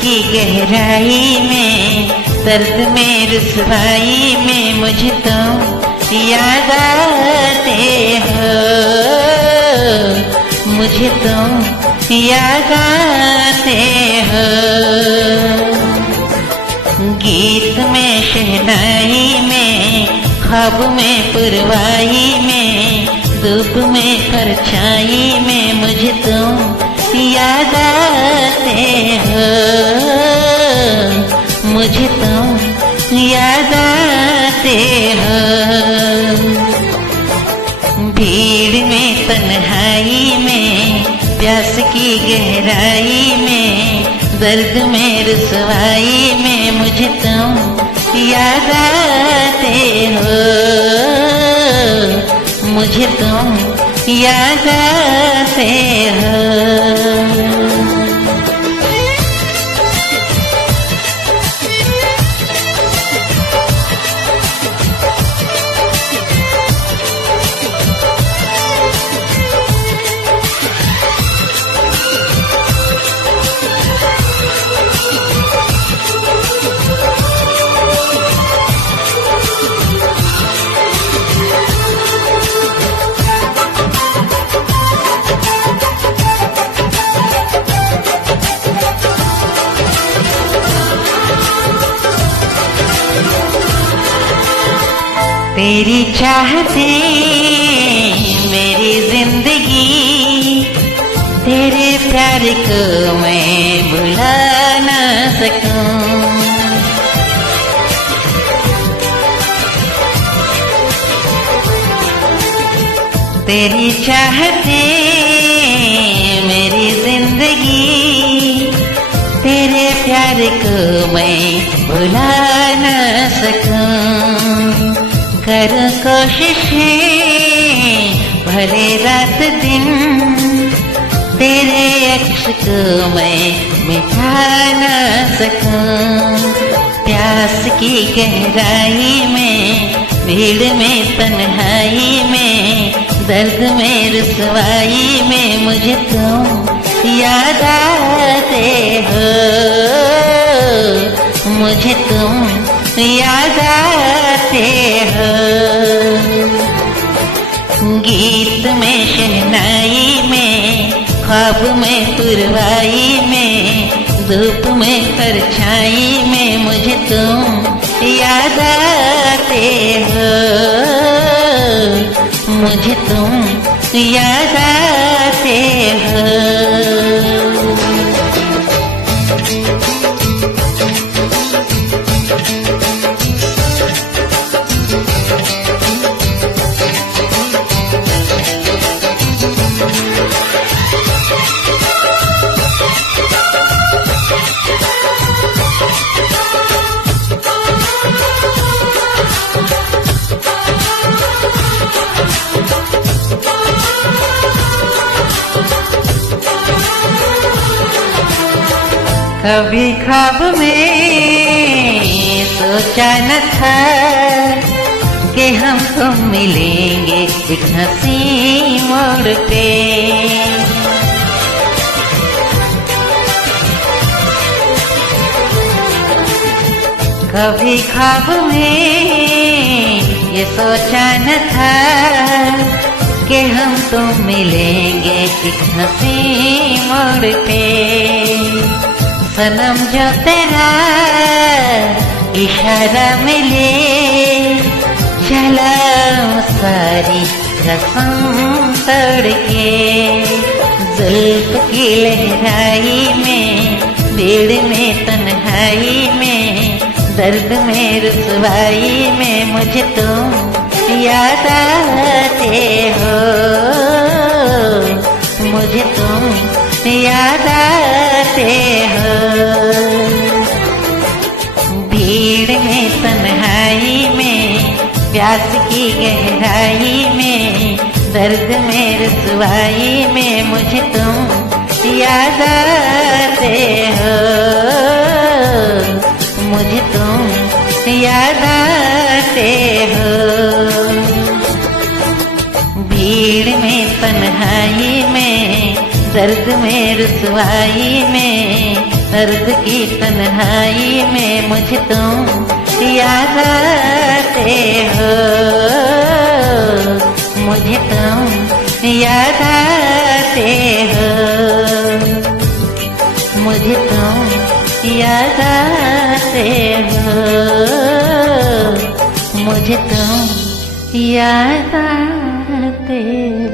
की गहराई में, दर्द में रुसवाई में मुझे तुम याद आते हो, मुझे तुम याद आते हो। गीत में शहनाई में, ख्वाब में पुरवाई में, धूप में परछाई में मुझे तुम याद आते हो, मुझे तुम याद आते हो। भीड़ में तन्हाई में, प्यास की गहराई में, दर्द में रुसवाई में मुझे तुम याद आते हो, मुझे तुम याद आते हो। तेरी चाहते मेरी जिंदगी, तेरे प्यार को मैं भुला ना सकूं। तेरी चाहते मेरी जिंदगी, तेरे प्यार को मैं भुला ना सकूं। कर कोशिशें भले रात दिन, तेरे अक्स को मैं मिटा ना सकूं। प्यास की गहराई में, भीड़ में तन्हाई में, दर्द में रुसवाई में मुझे तुम याद आते हो, मुझे तुम याद आते हो। गीत में शहनाई में, ख्वाब में पुरवाई में, धूप में परछाई में मुझे तुम याद आते हो, मुझे तुम याद आते हो। कभी ख्वाब में सोचा न था कि हम तुम मिलेंगे एक हंसी मोड़ पे। कभी ख्वाब में ये सोचा न था कि हम तुम मिलेंगे एक हंसी मोड़ पे। सनम जो तेरा इशारा मिले, चला सारी कसम तोड़ के। जुल्फ की लहराई में, भीड़ में तन्हाई में, दर्द में रुसवाई में मुझे तुम याद आते हो, मुझे तुम याद आते हो। भीड़ में तन्हाई में, प्यास की गहराई में, दर्द में रुसवाई में मुझे तुम याद आते हो, मुझे तुम याद आते हो। भीड़ में तन्हाई में, दर्द में रुसवाई में, दर्द की तन्हाई में मुझे तुम याद आते हो, मुझे तुम याद आते हो, मुझे तुम याद आते हो, मुझे तुम याद आते हो।